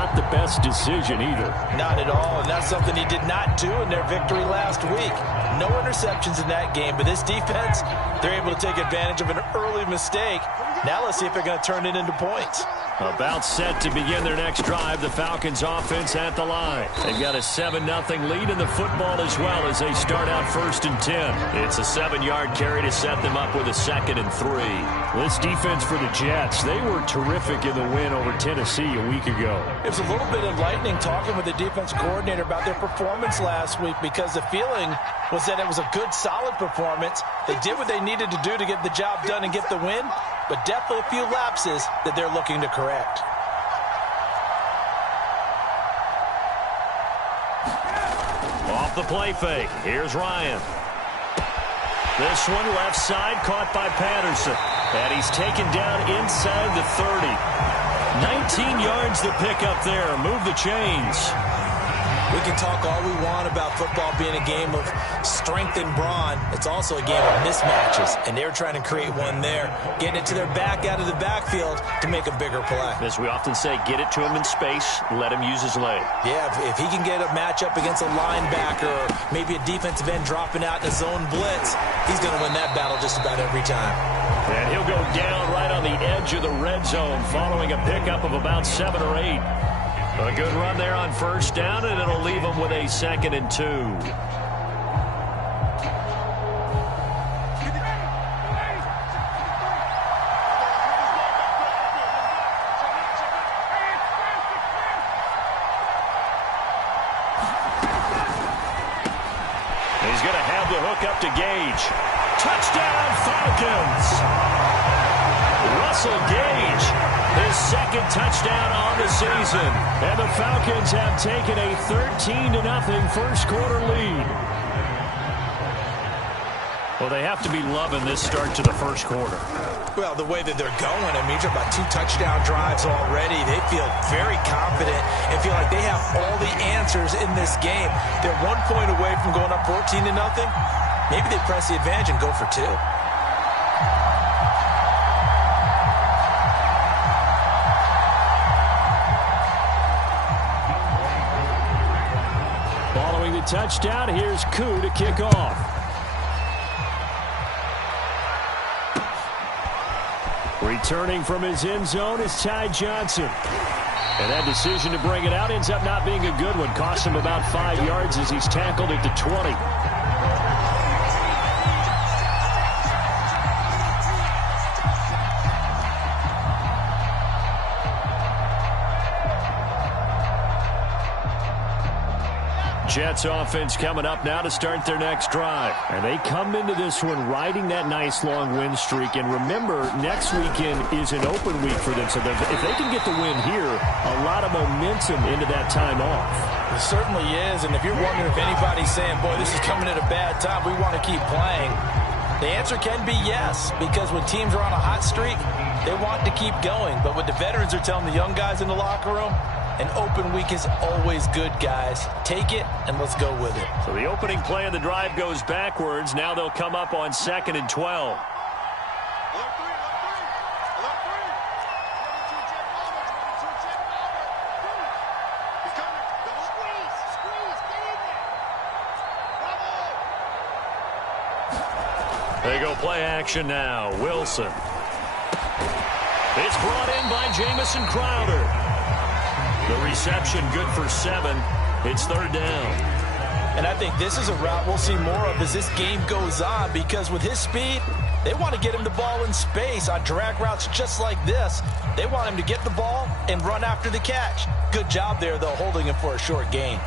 not the best decision either. Not at all, and that's something he did not do in their victory last week. No interceptions in that game, but this defense, they're able to take advantage of an early mistake. Now let's see if they're going to turn it into points. About set to begin their next drive, the Falcons offense at the line. They've got a 7-0 lead in the football as well as they start out 1st and 10. It's a 7-yard carry to set them up with a 2nd and 3. This defense for the Jets, they were terrific in the win over Tennessee a week ago. It was a little bit enlightening talking with the defense coordinator about their performance last week because the feeling was that it was a good, solid performance. They did what they needed to do to get the job done and get the win, but definitely a few lapses that they're looking to correct. Off the play fake, here's Ryan. This one left side caught by Patterson. And he's taken down inside the 30. 19 yards the pick up there. Move the chains. We can talk all we want about football being a game of strength and brawn. It's also a game of mismatches, and they're trying to create one there, getting it to their back out of the backfield to make a bigger play. As we often say, get it to him in space, let him use his leg. Yeah, if he can get a matchup against a linebacker or maybe a defensive end dropping out in a zone blitz, he's going to win that battle just about every time. And he'll go down right on the edge of the red zone following a pickup of about 7 or 8. A good run there on 1st down, and it'll leave them with a 2nd and 2. He's going to have the hook up to Gage. Touchdown, Falcons! Russell Gage, his 2nd touchdown on the season. And the Falcons have taken a 13-0 first quarter lead. Well, they have to be loving this start to the first quarter. Well, the way that they're going, I mean, you're about 2 touchdown drives already. They feel very confident and feel like they have all the answers in this game. They're 1 point away from going up 14-0. Maybe they press the advantage and go for 2. Following the touchdown, here's Koo to kick off. Returning from his end zone is Ty Johnson. And that decision to bring it out ends up not being a good one. Costs him about 5 yards as he's tackled at the 20. Jets offense coming up now to start their next drive. And they come into this one riding that nice long win streak. And remember, next weekend is an open week for them. So if they can get the win here, a lot of momentum into that time off. It certainly is. And if you're wondering if anybody's saying, boy, this is coming at a bad time, we want to keep playing, the answer can be yes. Because when teams are on a hot streak, they want to keep going. But what the veterans are telling the young guys in the locker room, an open week is always good, guys. Take it, and let's go with it. So the opening play of the drive goes backwards. Now they'll come up on 2nd and 12. They go play action now. Wilson. It's brought in by Jamison Crowder. The reception good for 7. It's 3rd down. And I think this is a route we'll see more of as this game goes on, because with his speed, they want to get him the ball in space on drag routes just like this. They want him to get the ball and run after the catch. Good job there, though, holding him for a short gain.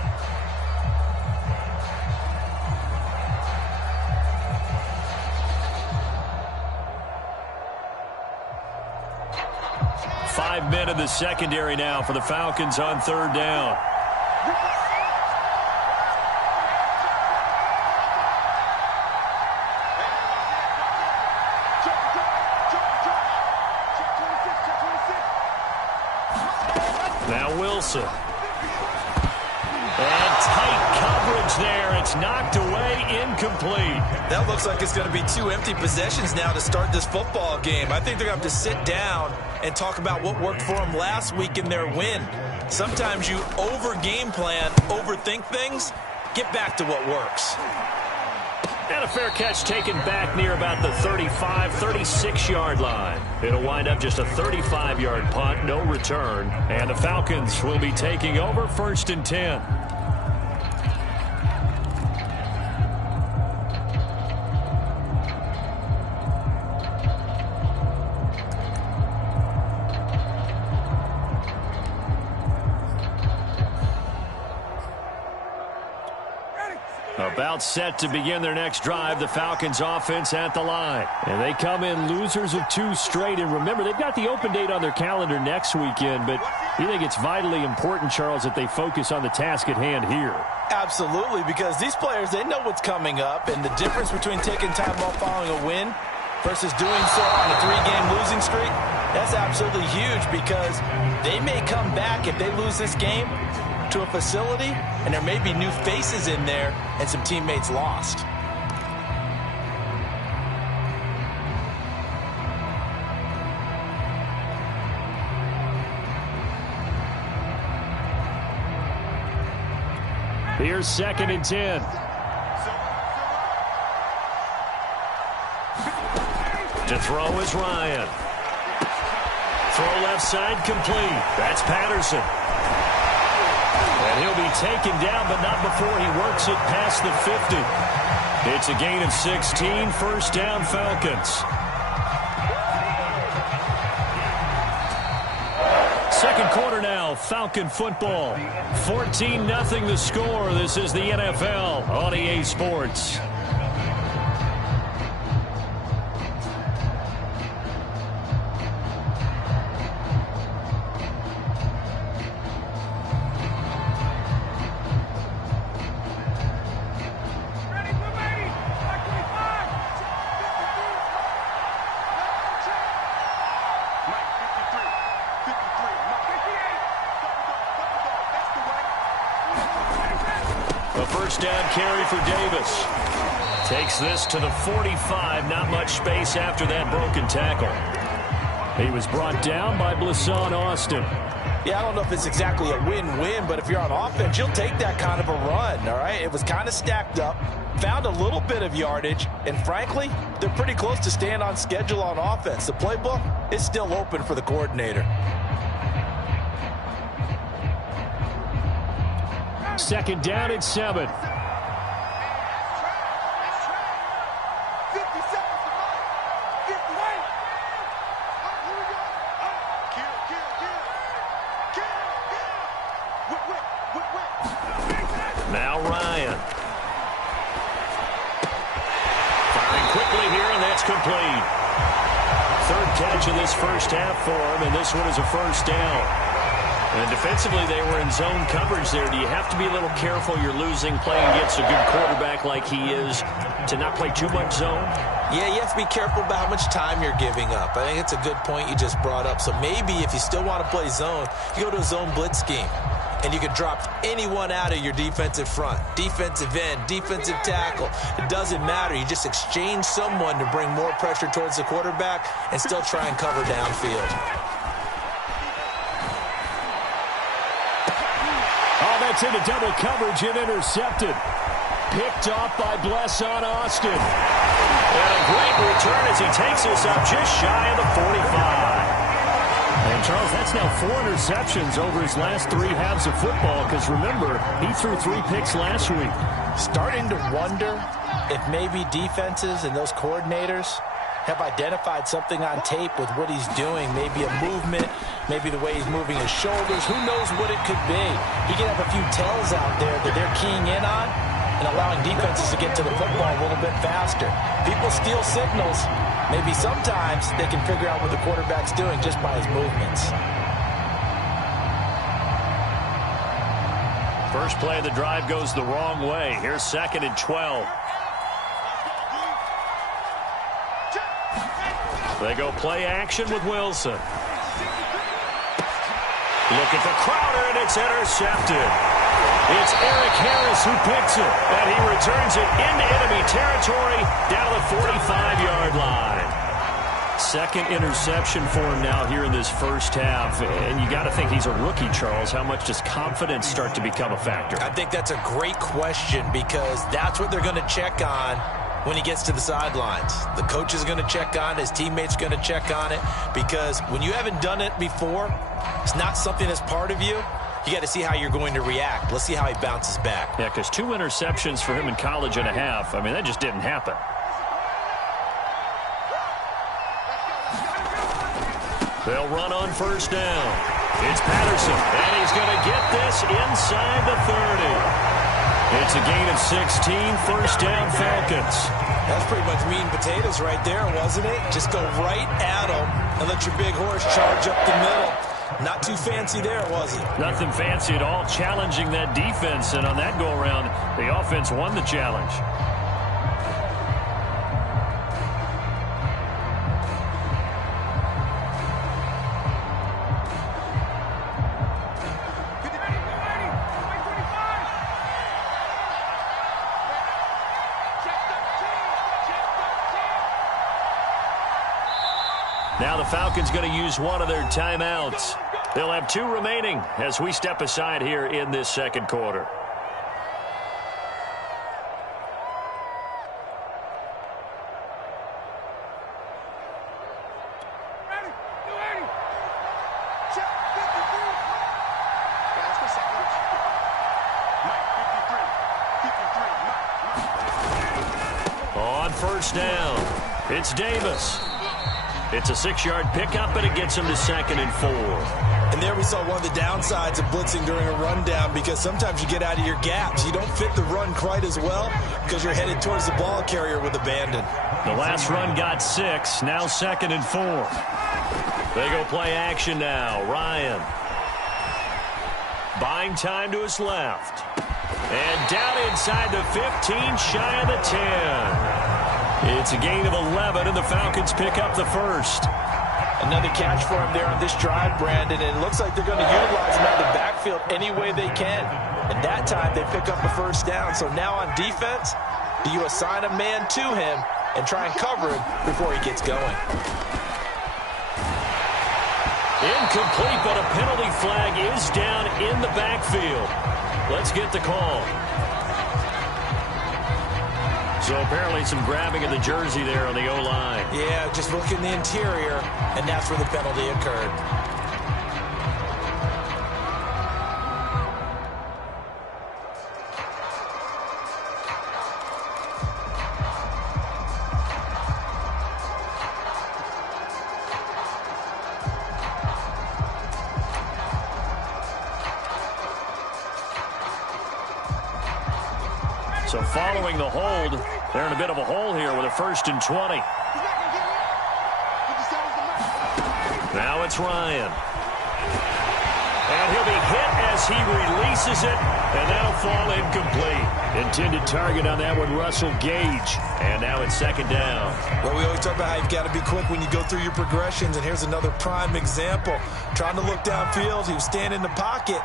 Five men in the secondary now for the Falcons on 3rd down. Now Wilson. And tight coverage there. It's knocked away, incomplete. That looks like it's going to be 2 empty possessions now to start this football game. I think they're going to have to sit down and talk about what worked for them last week in their win. Sometimes you over-game plan, overthink things. Get back to what works. And a fair catch taken back near about the 35, 36-yard line. It'll wind up just a 35-yard punt, no return. And the Falcons will be taking over 1st and 10. About set to begin their next drive, the Falcons offense at the line. And they come in losers of 2 straight. And remember, they've got the open date on their calendar next weekend, but you think it's vitally important, Charles, that they focus on the task at hand here? Absolutely, because these players, they know what's coming up, and the difference between taking time off following a win versus doing so on a 3-game losing streak, that's absolutely huge, because they may come back if they lose this game to a facility, and there may be new faces in there and some teammates lost. Here's 2nd and 10. To throw is Ryan. Throw left side complete. That's Patterson. And he'll be taken down, but not before he works it past the 50. It's a gain of 16, 1st down Falcons. Second quarter now, Falcon football. 14-0 the score. This is the NFL on EA Sports. A 1st down carry for Davis. Takes this to the 45. Not much space after that broken tackle. He was brought down by Blasson Austin. Yeah, I don't know if it's exactly a win-win, but if you're on offense, you'll take that kind of a run, all right? It was kind of stacked up, found a little bit of yardage, and frankly, they're pretty close to staying on schedule on offense. The playbook is still open for the coordinator. 2nd down and 7. Now Ryan. Firing quickly here, and that's complete. 3rd catch of this 1st half for him, and this one is a 1st down. And defensively, they were in zone coverage there. Do you have to be a little careful? You're losing, playing against a good quarterback like he is, to not play too much zone? Yeah, you have to be careful about how much time you're giving up. I think it's a good point you just brought up. So maybe if you still want to play zone, you go to a zone blitz scheme. And you can drop anyone out of your defensive front. Defensive end, defensive tackle. It doesn't matter. You just exchange someone to bring more pressure towards the quarterback and still try and cover downfield. Oh, that's into double coverage and intercepted. Picked off by Blasson Austin. And a great return as he takes us up just shy of the 45. And, Charles, that's now 4 interceptions over his last 3 halves of football, because, remember, he threw 3 picks last week. Starting to wonder if maybe defenses and those coordinators have identified something on tape with what he's doing. Maybe a movement, maybe the way he's moving his shoulders. Who knows what it could be? He can have a few tells out there that they're keying in on and allowing defenses to get to the football a little bit faster. People steal signals. Maybe sometimes they can figure out what the quarterback's doing just by his movements. First play of the drive goes the wrong way. Here's 2nd and 12. They go play action with Wilson. Look at the Crowder, and it's intercepted. It's Eric Harris who picks it, and he returns it into enemy territory down to the 45-yard line. Second interception for him now here in this first half. And you got to think he's a rookie, Charles. How much does confidence start to become a factor? I think that's a great question because that's what they're going to check on when he gets to the sidelines. The coach is going to check on it. His teammates are going to check on it because when you haven't done it before, it's not something that's part of you. You got to see how you're going to react. Let's see how he bounces back. Yeah, because 2 interceptions for him in college and a half. I mean, that just didn't happen. They'll run on first down. It's Patterson, and he's going to get this inside the 30. It's a gain of 16, first down Falcons. That's pretty much meat and potatoes right there, wasn't it? Just go right at them and let your big horse charge up the middle. Not too fancy there, was it? Nothing fancy at all, challenging that defense, and on that go-around, the offense won the challenge. Now the Falcons going to use one of their timeouts. They'll have 2 remaining as we step aside here in this second quarter. On first down, it's Davis. It's a 6-yard pickup, and it gets him to 2nd and 4. And there we saw one of the downsides of blitzing during a rundown because sometimes you get out of your gaps. You don't fit the run quite as well because you're headed towards the ball carrier with abandon. The last run got 6, now 2nd and 4. They go play action now. Ryan. Buying time to his left. And down inside the 15, shy of the 10. It's a gain of 11, and the Falcons pick up the first. Another catch for him there on this drive, Brandon, and it looks like they're going to utilize him out of the backfield any way they can. And that time they pick up a first down. So now on defense, do you assign a man to him and try and cover him before he gets going? Incomplete, but a penalty flag is down in the backfield. Let's get the call. So apparently some grabbing of the jersey there on the O-line. Yeah, just look in the interior, and that's where the penalty occurred. So following the hold, they're in a bit of a hole here with a 1st and 20. Now it's Ryan. And he'll be hit as he releases it, and that'll fall incomplete. Intended target on that one, Russell Gage. And now it's 2nd down. Well, we always talk about how you've got to be quick when you go through your progressions, and here's another prime example. Trying to look downfield, he was standing in the pocket,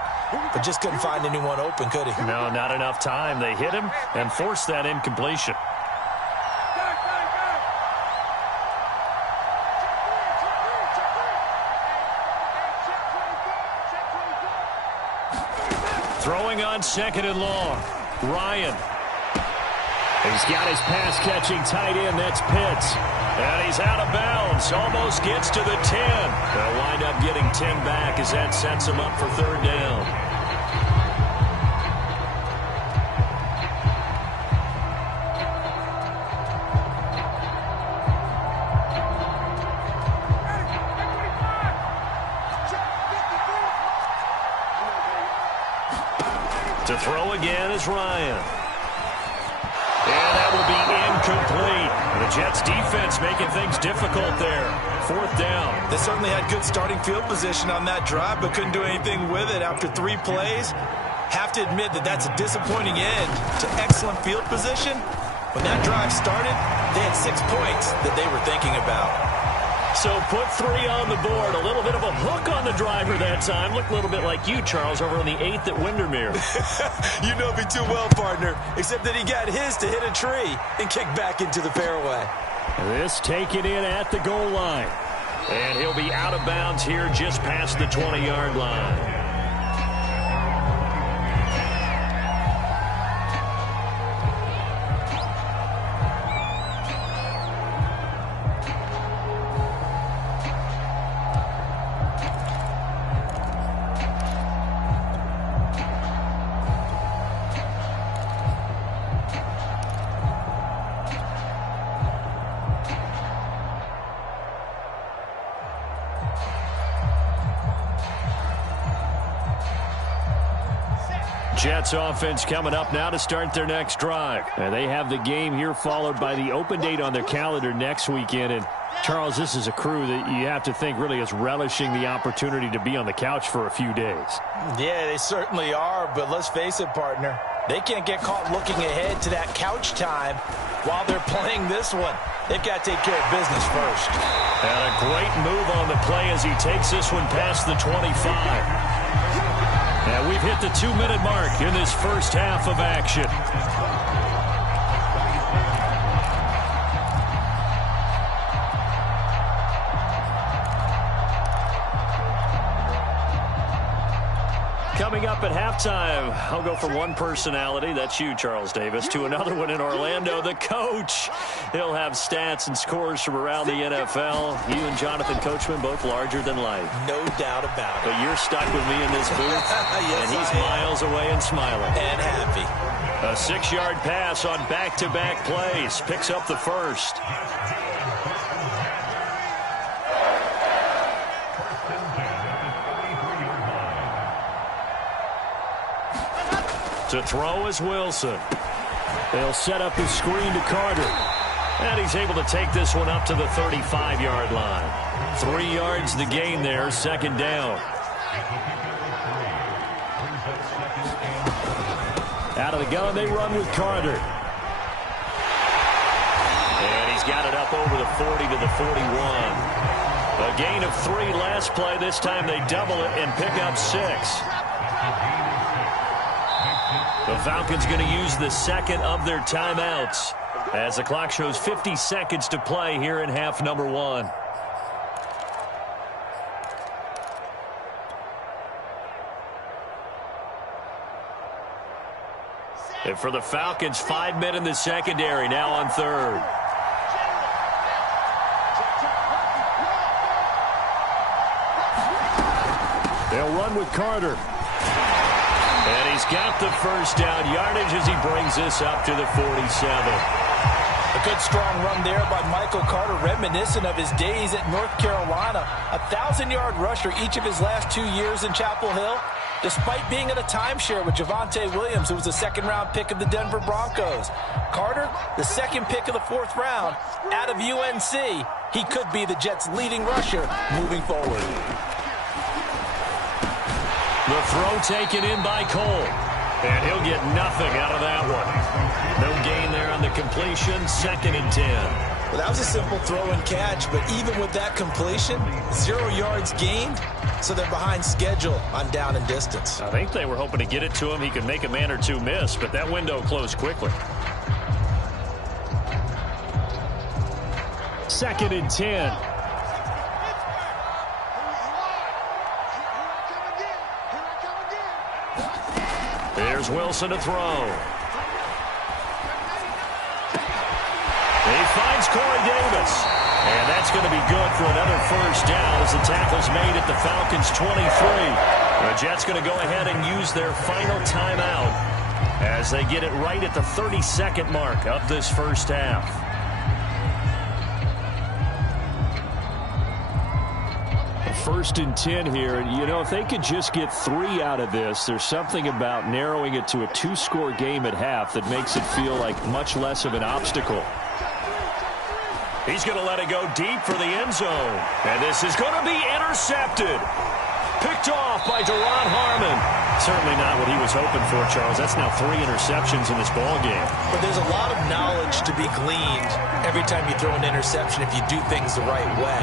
but just couldn't find anyone open, could he? No, not enough time. They hit him and forced that incompletion. Throwing on 2nd and long. Ryan. He's got his pass-catching tight end. That's Pitts. And he's out of bounds. Almost gets to the 10. They'll wind up getting 10 back as that sets him up for 3rd down. To throw again is Ryan. And that will be incomplete. The Jets defense making things difficult there. 4th down. They certainly had good starting field position on that drive, but couldn't do anything with it after 3 plays. Have to admit that that's a disappointing end to excellent field position. When that drive started, they had 6 points that they were thinking about. So put 3 on the board. A little bit of a hook on the driver that time. Looked a little bit like you, Charles, over on the 8th at Windermere. You know me too well, partner, except that he got his to hit a tree and kick back into the fairway. This taken in at the goal line. And he'll be out of bounds here just past the 20-yard line. Jets offense coming up now to start their next drive. And they have the game here followed by the open date on their calendar next weekend. And Charles, this is a crew that you have to think really is relishing the opportunity to be on the couch for a few days. Yeah, they certainly are. But let's face it, partner, they can't get caught looking ahead to that couch time while they're playing this one. They've got to take care of business first. And a great move on the play as he takes this one past the 25. And we've hit the 2-minute mark in this first half of action. Coming up at halftime, I'll go from one personality, that's you, Charles Davis, to another one in Orlando, the coach. He'll have stats and scores from around the NFL. You and Jonathan Coachman, both larger than life. No doubt about it. But you're stuck with me in this booth, yes, and he's miles away and smiling. And happy. A 6-yard pass on back-to-back plays. Picks up the first. To throw is Wilson. They'll set up his screen to Carter. And he's able to take this one up to the 35-yard line. 3 yards the gain there, second down. Out of the gun, they run with Carter. And he's got it up over the 40 to the 41. A gain of 3 last play. This time they double it and pick up 6. The Falcons going to use the second of their timeouts as the clock shows 50 seconds to play here in half number 1. And for the Falcons, 5 men in the secondary now on third. They'll run with Carter. And he's got the first down yardage as he brings this up to the 47. A good strong run there by Michael Carter, reminiscent of his days at North Carolina. A 1,000-yard rusher each of his last 2 years in Chapel Hill, despite being in a timeshare with Javonte Williams, who was a second-round pick of the Denver Broncos. Carter, the second pick of the 4th round, out of UNC. He could be the Jets' leading rusher moving forward. The throw taken in by Cole. And he'll get nothing out of that one. No gain there on the completion, 2nd and 10. Well, that was a simple throw and catch, but even with that completion, 0 yards gained, so they're behind schedule on down and distance. I think they were hoping to get it to him. He could make a man or two miss, but that window closed quickly. 2nd and 10. There's Wilson to throw. He finds Corey Davis. And that's going to be good for another first down as the tackle's made at the Falcons' 23. The Jets going to go ahead and use their final timeout as they get it right at the 32nd mark of this first half. First and 10 here. You know, if they could just get 3 out of this, there's something about narrowing it to a 2-score game at half that makes it feel like much less of an obstacle. He's going to let it go deep for the end zone. And this is going to be intercepted. Picked off by Deron Harmon. Certainly not what he was hoping for, Charles. That's now 3 interceptions in this ball game. But there's a lot of knowledge to be gleaned every time you throw an interception if you do things the right way.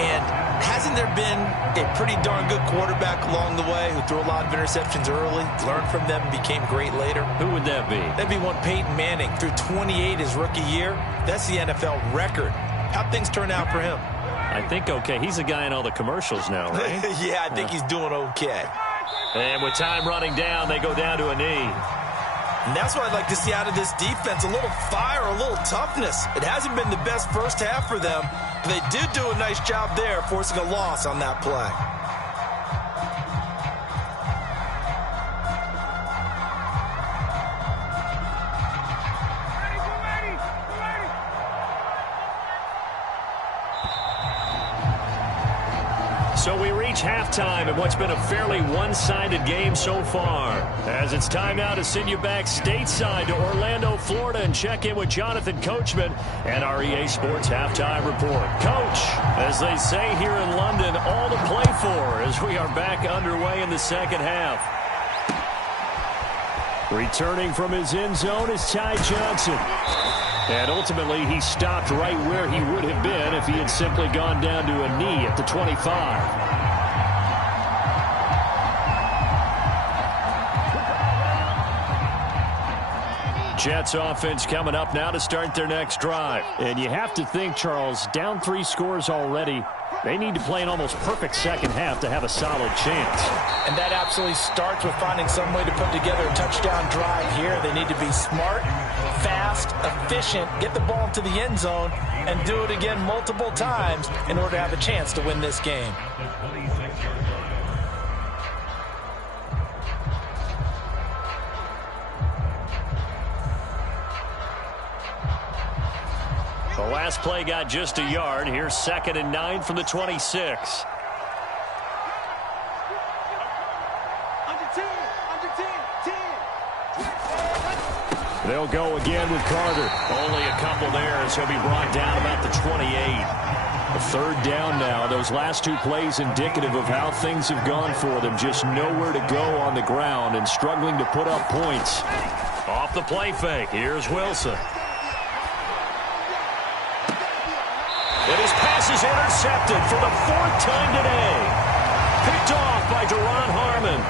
And hasn't there been a pretty darn good quarterback along the way who threw a lot of interceptions early, learned from them, and became great later? Who would that be? That'd be one Peyton Manning. Threw 28 his rookie year. That's the NFL record. How'd things turn out for him? I think okay. He's a guy in all the commercials now, right? Yeah, I think he's doing okay. And with time running down, they go down to a knee. And that's what I'd like to see out of this defense, a little fire, a little toughness. It hasn't been the best first half for them, but they did do a nice job there, forcing a loss on that play. So we reach halftime in what's been a fairly one-sided game so far. As it's time now to send you back stateside to Orlando, Florida, and check in with Jonathan Coachman and our EA Sports Halftime Report. Coach, as they say here in London, all to play for as we are back underway in the second half. Returning from his end zone is Ty Johnson. And ultimately, he stopped right where he would have been if he had simply gone down to a knee at the 25. Jets offense coming up now to start their next drive. And you have to think, Charles, down 3 scores already. They need to play an almost perfect second half to have a solid chance. And that absolutely starts with finding some way to put together a touchdown drive here. They need to be smart, fast, efficient, get the ball to the end zone, and do it again multiple times in order to have a chance to win this game. The last play got just a yard. Here's 2nd and 9 from the 26. They'll go again with Carter. Only a couple there as he'll be brought down about the 28. A 3rd down now. Those last 2 plays indicative of how things have gone for them. Just nowhere to go on the ground and struggling to put up points. Off the play fake. Here's Wilson. And his pass is intercepted for the 4th time today. Picked off by Duron Harmon.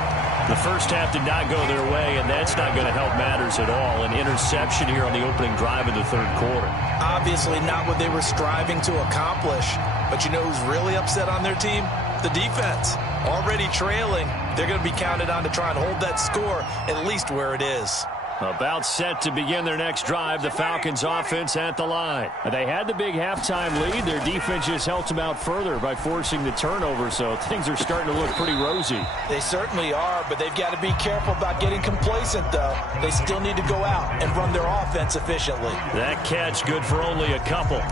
The first half did not go their way, and that's not going to help matters at all. An interception here on the opening drive of the 3rd quarter. Obviously not what they were striving to accomplish. But you know who's really upset on their team? The defense. Already trailing. They're going to be counted on to try and hold that score at least where it is. About set to begin their next drive, the Falcons offense at the line. They had the big halftime lead. Their defense just helped them out further by forcing the turnover, so things are starting to look pretty rosy. They certainly are, but they've got to be careful about getting complacent, though. They still need to go out and run their offense efficiently. That catch good for only a couple.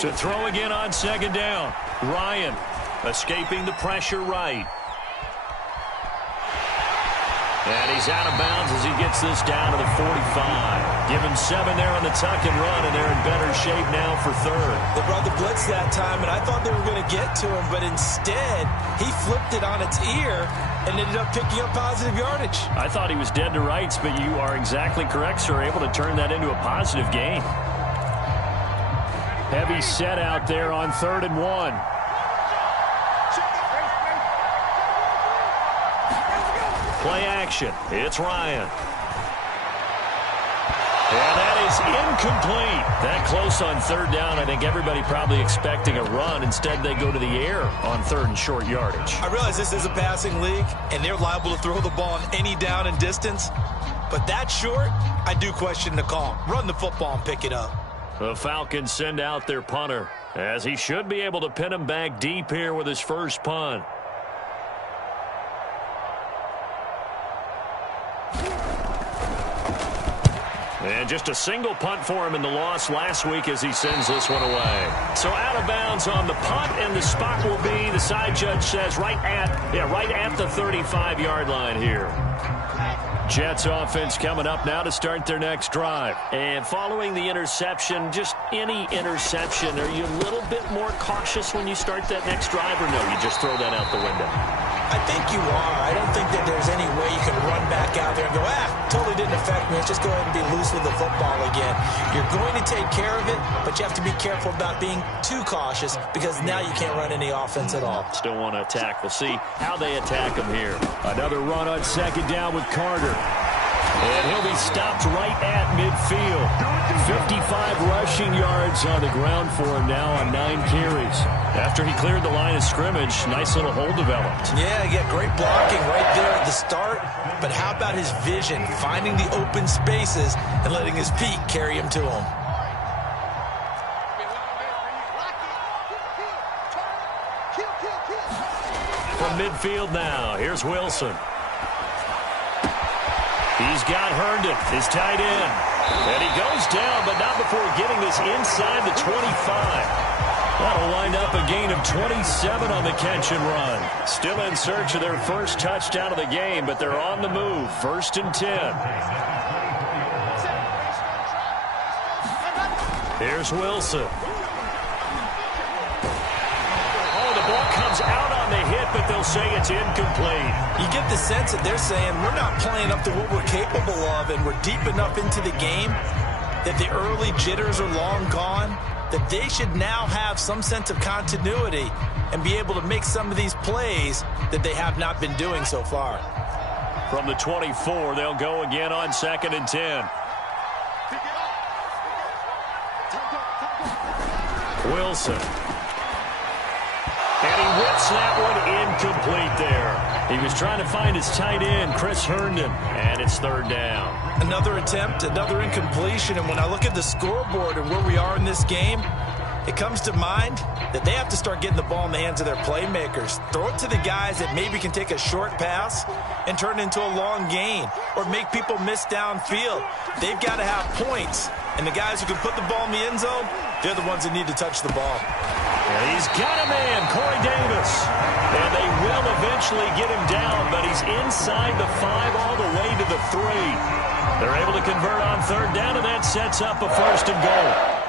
To throw again on 2nd down. Ryan escaping the pressure right. And he's out of bounds as he gets this down to the 45. Give him 7 there on the tuck and run, and they're in better shape now for 3rd. They brought the blitz that time, and I thought they were going to get to him, but instead he flipped it on its ear and ended up picking up positive yardage. I thought he was dead to rights, but you are exactly correct, sir. Able to turn that into a positive gain. Heavy set out there on 3rd and 1. Play action. It's Ryan. And that is incomplete. That close on 3rd down. I think everybody probably expecting a run. Instead, they go to the air on 3rd and short yardage. I realize this is a passing league, and they're liable to throw the ball on any down and distance. But that short, I do question the call. Run the football and pick it up. The Falcons send out their punter, as he should be able to pin him back deep here with his first punt. And just a single punt for him in the loss last week as he sends this one away. So out of bounds on the punt, and the spot will be, the side judge says, right at the 35-yard line here. Jets offense coming up now to start their next drive. And following the interception, just any interception, are you a little bit more cautious when you start that next drive, or no, you just throw that out the window? I think you are. I don't think that there's any way you can run back out there and go, totally didn't affect me. Let's just go ahead and be loose with the football again. You're going to take care of it, but you have to be careful about being too cautious because now you can't run any offense at all. Still want to attack. We'll see how they attack him here. Another run on second down with Carter. And he'll be stopped right at midfield. 55 rushing yards on the ground for him now on 9 carries. After he cleared the line of scrimmage, nice little hole developed. Yeah, great blocking right there at the start. But how about his vision, finding the open spaces and letting his feet carry him to him? From midfield now, here's Wilson. He's got Herndon, his tight end. And he goes down, but not before getting this inside the 25. That'll wind up a gain of 27 on the catch and run. Still in search of their first touchdown of the game, but they're on the move. 1st and 10. Here's Wilson. Oh, the ball comes out on the hit, but they'll say it's incomplete. You get the sense that they're saying we're not playing up to what we're capable of, and we're deep enough into the game that the early jitters are long gone, that they should now have some sense of continuity and be able to make some of these plays that they have not been doing so far. From the 24, they'll go again on 2nd and 10. Wilson. And he whips that one incomplete there. He was trying to find his tight end, Chris Herndon, and it's 3rd down. Another attempt, another incompletion, and when I look at the scoreboard and where we are in this game, it comes to mind that they have to start getting the ball in the hands of their playmakers. Throw it to the guys that maybe can take a short pass and turn it into a long gain or make people miss downfield. They've got to have points, and the guys who can put the ball in the end zone, they're the ones that need to touch the ball. And he's got a man, Corey Davis. And they will eventually get him down, but he's inside the 5 all the way to the 3. They're able to convert on 3rd down, and that sets up a 1st and goal.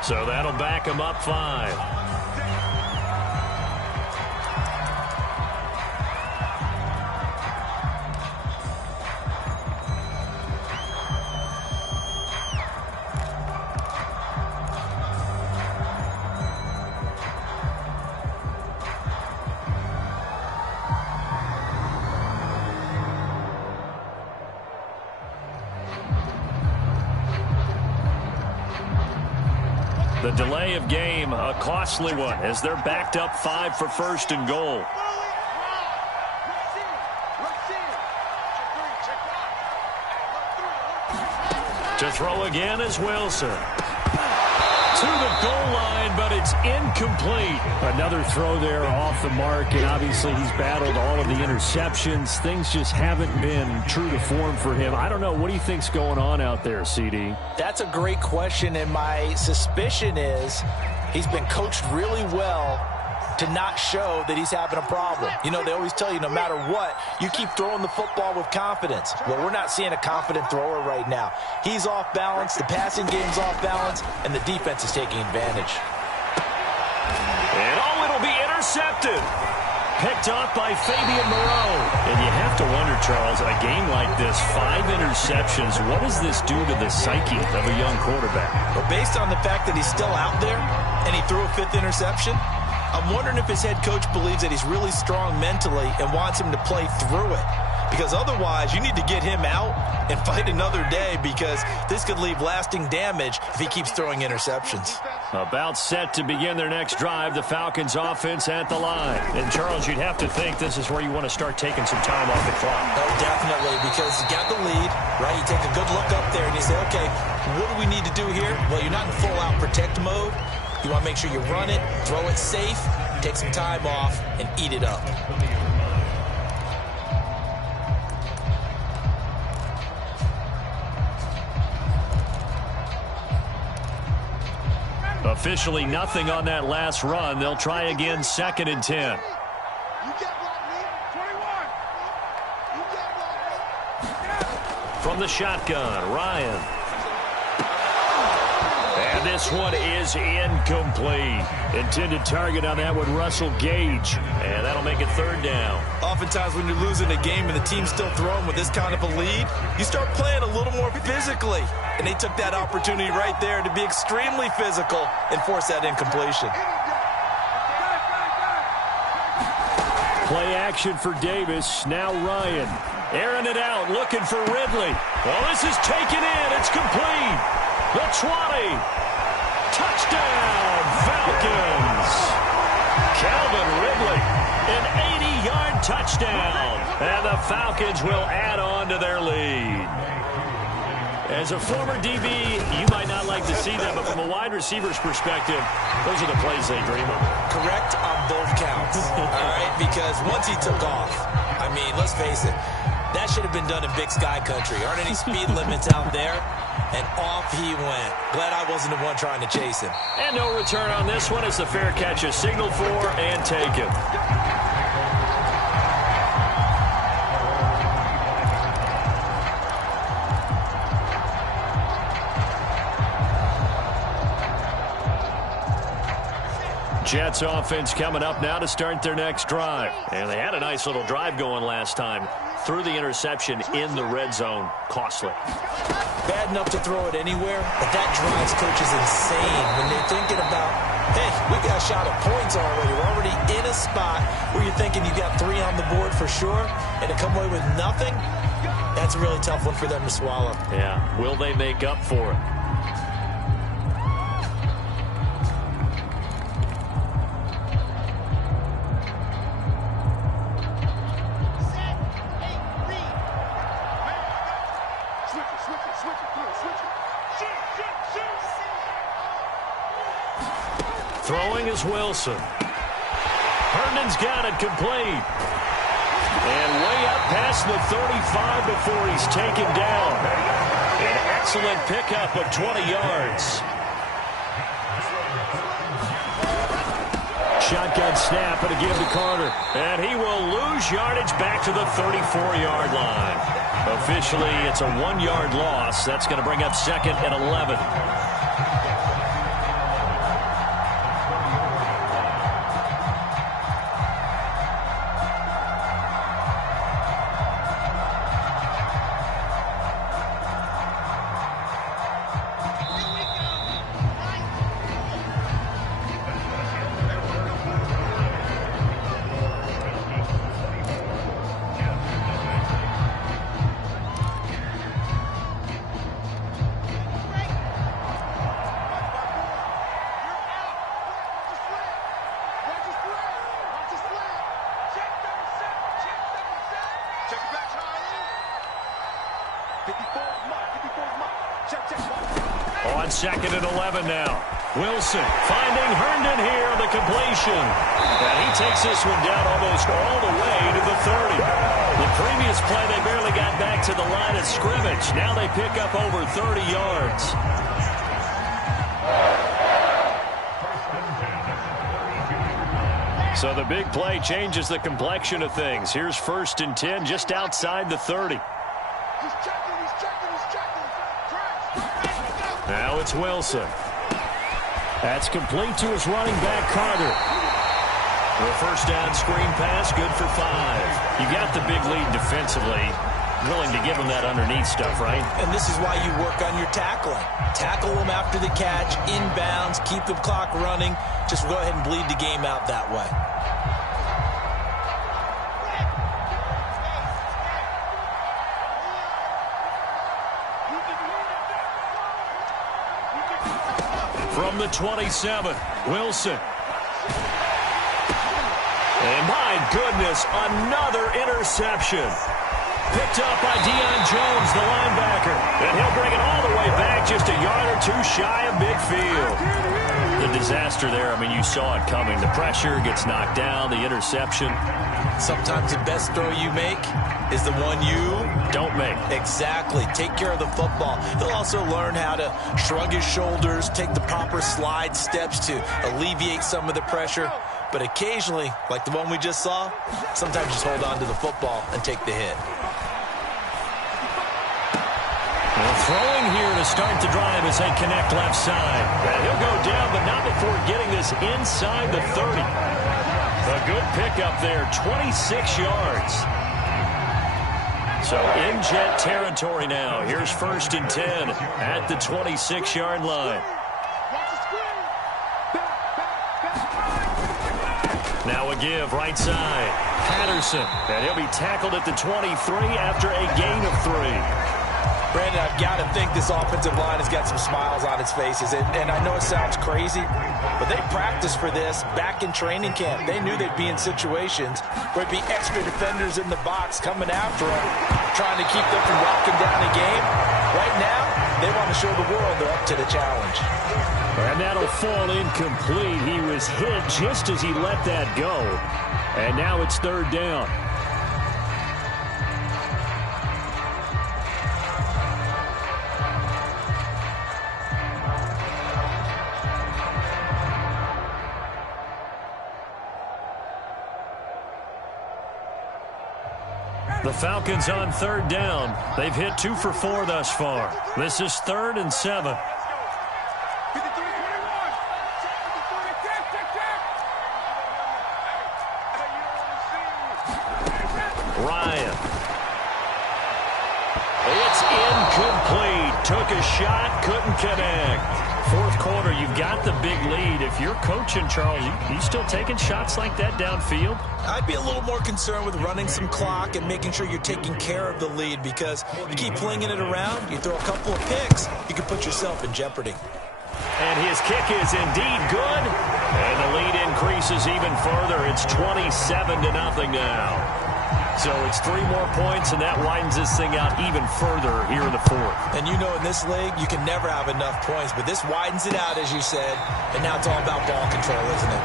So that'll back him up 5. The delay of game, a costly one, as they're backed up 5 for 1st and goal. To throw again is Wilson. To the goal line, but it's incomplete. Another throw there off the mark, and obviously he's battled all of the interceptions. Things just haven't been true to form for him. I don't know. What do you think's going on out there, CD? That's a great question, and my suspicion is he's been coached really well to not show that he's having a problem. You know, they always tell you no matter what, you keep throwing the football with confidence. Well, we're not seeing a confident thrower right now. He's off balance, the passing game's off balance, and the defense is taking advantage. And it'll be intercepted. Picked off by Fabian Moreau. And you have to wonder, Charles, a game like this, 5 interceptions, what does this do to the psyche of a young quarterback? Well, based on the fact that he's still out there and he threw a 5th interception, I'm wondering if his head coach believes that he's really strong mentally and wants him to play through it. because otherwise you need to get him out and fight another day, because this could leave lasting damage if he keeps throwing interceptions. About set to begin their next drive, the Falcons offense at the line. And Charles, you'd have to think this is where you want to start taking some time off the clock. Oh, definitely, because you got the lead, right? You take a good look up there and you say, okay, what do we need to do here? Well, you're not in full-out protect mode. You want to make sure you run it, throw it safe, take some time off, and eat it up. Officially nothing on that last run. They'll try again, 2nd and 10. From the shotgun, Ryan. And this one is incomplete. Intended target on that one, Russell Gage. And that'll make it 3rd down. Oftentimes when you're losing a game and the team's still throwing with this kind of a lead, you start playing a little more physically. And they took that opportunity right there to be extremely physical and force that incompletion. Play action for Davis. Now Ryan. Airing it out, looking for Ridley. Well, this is taken in. It's complete. The 20. Touchdown, Falcons. Calvin Ridley, an 80-yard touchdown. And the Falcons will add on to their lead. As a former DB, you might not like to see that, but from a wide receiver's perspective, those are the plays they dream of. Correct on both counts, all right? Because once he took off, I mean, let's face it, that should have been done in Big Sky Country. Aren't any speed limits out there? And off he went. Glad I wasn't the one trying to chase him. And no return on this one as the fair catch is signaled for and taken. Jets offense coming up now to start their next drive. And they had a nice little drive going last time. Threw the interception in the red zone. Costly. Bad enough to throw it anywhere, but that drives coaches insane when they're thinking about, hey, we got a shot at points already. We're already in a spot where you're thinking you got 3 on the board for sure, and to come away with nothing, that's a really tough one for them to swallow. Yeah, will they make up for it? Throwing is Wilson. Herndon's got it complete. And way up past the 35 before he's taken down. An excellent pickup of 20 yards. Shotgun snap and a give to Carter. And he will lose yardage back to the 34-yard line. Officially, it's a 1-yard loss. That's going to bring up 2nd and 11. On 2nd and 11 now. Wilson finding Herndon here on the completion. And he takes this one down almost all the way to the 30. The previous play, they barely got back to the line of scrimmage. Now they pick up over 30 yards. So the big play changes the complexion of things. Here's 1st and 10 just outside the 30. Now it's Wilson. That's complete to his running back, Carter. The 1st down screen pass, good for 5. You got the big lead defensively. Willing to give him that underneath stuff, right? And this is why you work on your tackling. Tackle them after the catch, inbounds, keep the clock running. Just go ahead and bleed the game out that way. From the 27, Wilson. And my goodness, another interception. Picked up by Deion Jones, the linebacker. And he'll bring it all the way back, just a yard or two shy of midfield. The disaster there, I mean, you saw it coming. The pressure gets knocked down, the interception. Sometimes the best throw you make is the one you don't make. Exactly. Take care of the football. He'll also learn how to shrug his shoulders, take the proper slide steps to alleviate some of the pressure. But occasionally, like the one we just saw, sometimes just hold on to the football and take the hit. Well, throwing here to start the drive as they connect left side. And he'll go down, but not before getting this inside the 30. A good pickup there, 26 yards. So in Jet territory now. Here's 1st and 10 at the 26-yard line. Now a give, right side. Patterson, and he'll be tackled at the 23 after a gain of 3. Brandon, I've got to think this offensive line has got some smiles on its faces. And I know it sounds crazy, but they practiced for this back in training camp. They knew they'd be in situations where there'd be extra defenders in the box coming after them, trying to keep them from locking down a game. Right now, they want to show the world they're up to the challenge. And that'll fall incomplete. He was hit just as he let that go. And now it's 3rd down. The Falcons on 3rd down. They've hit 2 for 4 thus far. This is 3rd and 7. Ryan. It's incomplete. Took a shot, couldn't connect. 4th quarter, you've got the big lead. If you're coaching, Charles, you still taking shots like that downfield? I'd be a little more concerned with running some clock and making sure you're taking care of the lead, because you keep flinging it around, you throw a couple of picks, you can put yourself in jeopardy. And his kick is indeed good. And the lead increases even further. It's 27-0 now. So it's 3 more points, and that widens this thing out even further here in the 4th. And you know, in this league, you can never have enough points, but this widens it out, as you said, and now it's all about ball control, isn't it?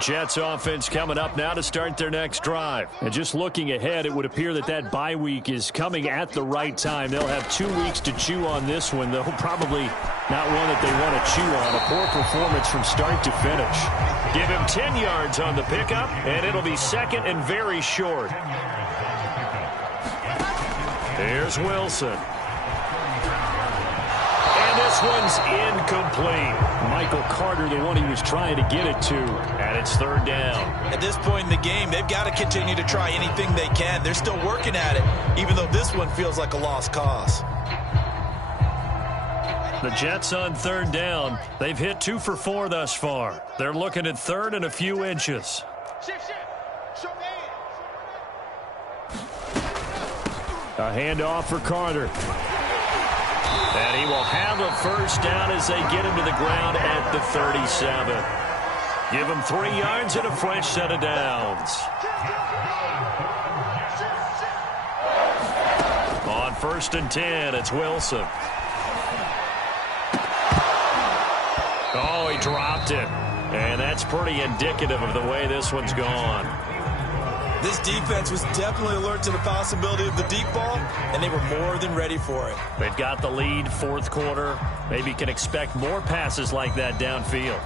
Jets offense coming up now to start their next drive. And just looking ahead, it would appear that that bye week is coming at the right time. They'll have 2 weeks to chew on this one, though probably not one that they want to chew on. A poor performance from start to finish. Give him 10 yards on the pickup, and it'll be 2nd and very short. Here's Wilson. And this one's incomplete. Michael Carter, the one he was trying to get it to, and it's 3rd down. At this point in the game, they've got to continue to try anything they can. They're still working at it, even though this one feels like a lost cause. The Jets on 3rd down. They've hit 2 for 4 thus far. They're looking at 3rd and a few inches. A handoff for Carter. And he will have a 1st down as they get him to the ground at the 37. Give him 3 yards and a fresh set of downs. On 1st and 10, it's Wilson. Oh, he dropped it. And that's pretty indicative of the way this one's gone. This defense was definitely alert to the possibility of the deep ball, and they were more than ready for it. They've got the lead, 4th quarter. Maybe can expect more passes like that downfield.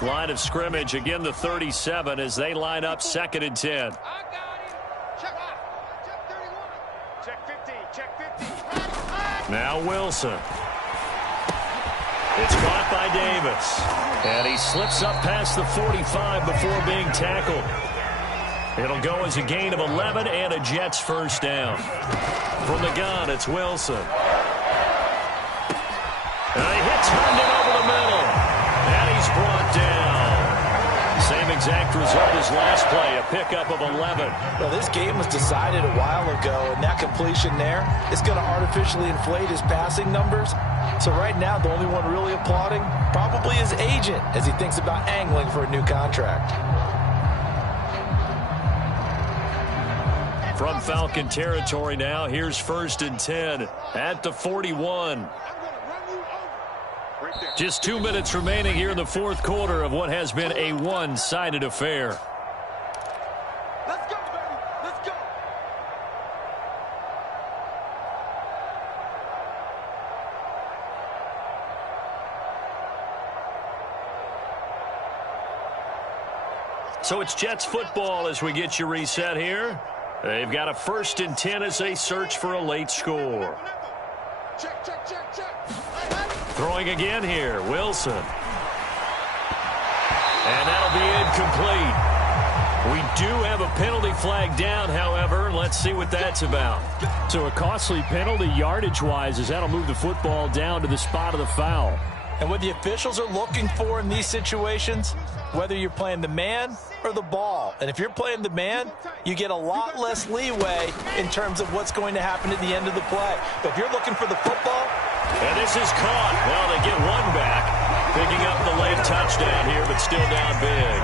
Line of scrimmage, again the 37 as they line up 2nd and 10. Now Wilson. It's caught by Davis. And he slips up past the 45 before being tackled. It'll go as a gain of 11 and a Jets first down. From the gun, it's Wilson. And he hits Herndon over the middle. And he's brought down. Same exact result as last play, a pickup of 11. Well, this game was decided a while ago, and that completion there is going to artificially inflate his passing numbers. So right now, the only one really applauding probably his agent as he thinks about angling for a new contract. From Falcon territory now, here's 1st and 10 at the 41. Just 2 minutes remaining here in the fourth quarter of what has been a one-sided affair. Let's go, baby. Let's go. So it's Jets football as we get you reset here. They've got a 1st and 10 as they search for a late score. Check, check, check, check. Throwing again here, Wilson. And that'll be incomplete. We do have a penalty flag down, however. Let's see what that's about. So a costly penalty yardage-wise as that'll move the football down to the spot of the foul. And what the officials are looking for in these situations, whether you're playing the man or the ball. And if you're playing the man, you get a lot less leeway in terms of what's going to happen at the end of the play. But if you're looking for the football. And this is caught. Well, they get one back. Picking up the late touchdown here, but still down big.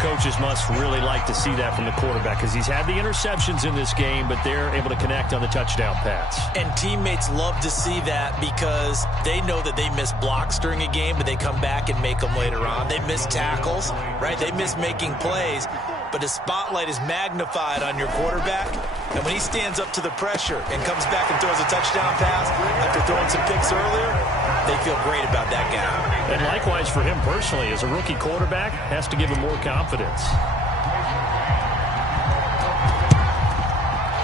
Coaches must really like to see that from the quarterback because he's had the interceptions in this game, but they're able to connect on the touchdown pass. And teammates love to see that because they know that they miss blocks during a game, but they come back and make them later on. They miss tackles, right? They miss making plays, but the spotlight is magnified on your quarterback. And when he stands up to the pressure and comes back and throws a touchdown pass after throwing some picks earlier, they feel great about that guy. And likewise for him personally, as a rookie quarterback, has to give him more confidence.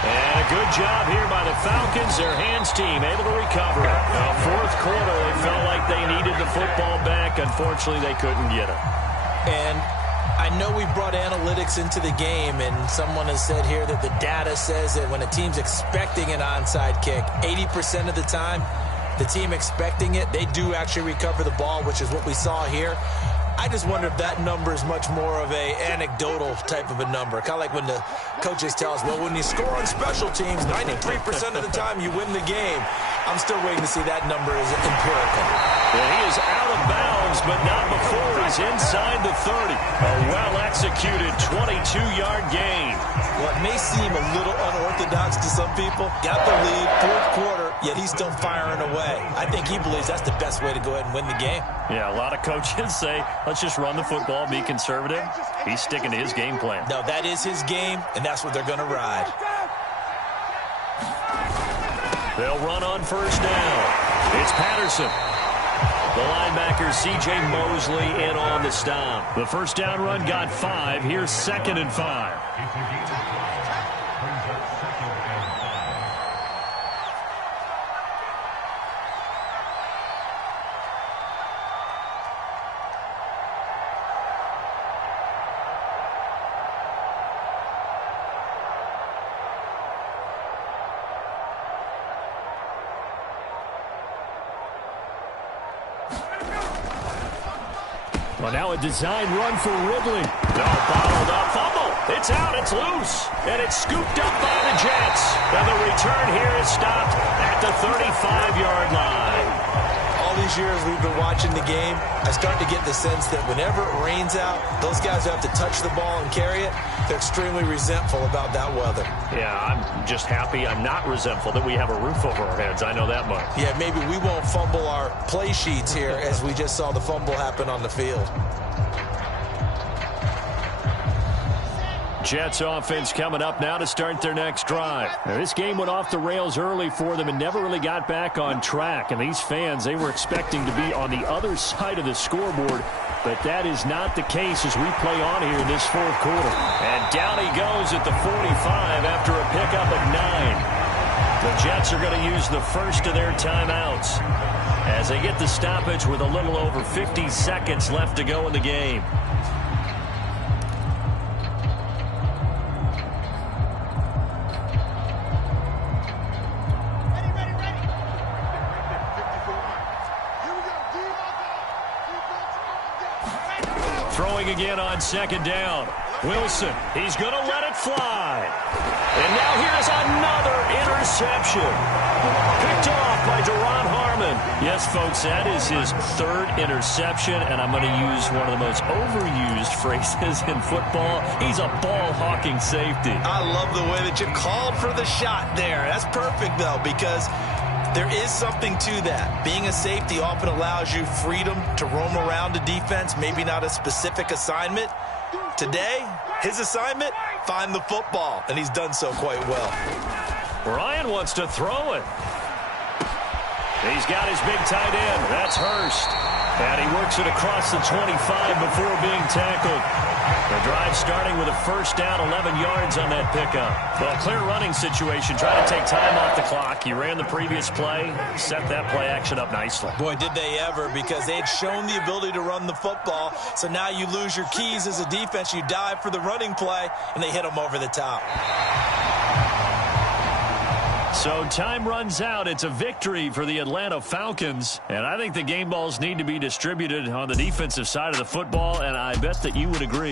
And a good job here by the Falcons. Their hands team able to recover it. Now, fourth quarter, they felt like they needed the football back. Unfortunately, they couldn't get it. And I know we brought analytics into the game, and someone has said here that the data says that when a team's expecting an onside kick, 80% of the time, the team expecting it, they do actually recover the ball, which is what we saw here. I just wonder if that number is much more of a anecdotal type of a number. Kind of like when the coaches tell us, well, when you score on special teams, 93% of the time you win the game. I'm still waiting to see that number is empirical. Yeah, he is out of bounds, but not before he's inside the 30. A well-executed 22-yard gain. Well, it may seem a little unorthodox to some people. Got the lead, fourth quarter, yet he's still firing away. I think he believes that's the best way to go ahead and win the game. Yeah, a lot of coaches say, let's just run the football, be conservative. He's sticking to his game plan. No, that is his game, and that's what they're going to ride. They'll run on first down. It's Patterson. The linebacker, C.J. Mosley, in on the stop. The first down run got 5. Here's 2nd and 5. Well, now a design run for Ridley. No, bottled up. Fumble. It's out. It's loose. And it's scooped up by the Jets. And the return here is stopped at the 35-yard line. All these years we've been watching the game, I start to get the sense that whenever it rains out, those guys who have to touch the ball and carry it, they're extremely resentful about that weather. Yeah, I'm just happy I'm not resentful that we have a roof over our heads. I know that much. Yeah, maybe we won't fumble our play sheets here as we just saw the fumble happen on the field. Jets offense coming up now to start their next drive. Now, this game went off the rails early for them and never really got back on track. And these fans, they were expecting to be on the other side of the scoreboard. But that is not the case as we play on here in this fourth quarter. And down he goes at the 45 after a pickup of 9. The Jets are going to use the first of their timeouts as they get the stoppage with a little over 50 seconds left to go in the game. Throwing again on second down. Wilson, he's going to let it fly. And now here's another interception. Picked off by Duron Harmon. Yes, folks, that is his third interception, and I'm going to use one of the most overused phrases in football. He's a ball-hawking safety. I love the way that you called for the shot there. That's perfect, though, because there is something to that. Being a safety often allows you freedom to roam around a defense, maybe not a specific assignment. Today, his assignment, find the football, and he's done so quite well. Ryan wants to throw it. He's got his big tight end. That's Hurst. And he works it across the 25 before being tackled. The drive starting with a first down, 11 yards on that pickup. Well, clear running situation. Try to take time off the clock. He ran the previous play, set that play action up nicely. Boy, did they ever, because they had shown the ability to run the football. So now you lose your keys as a defense. You dive for the running play, and they hit them over the top. So time runs out. It's a victory for the Atlanta Falcons. And I think the game balls need to be distributed on the defensive side of the football, and I bet that you would agree.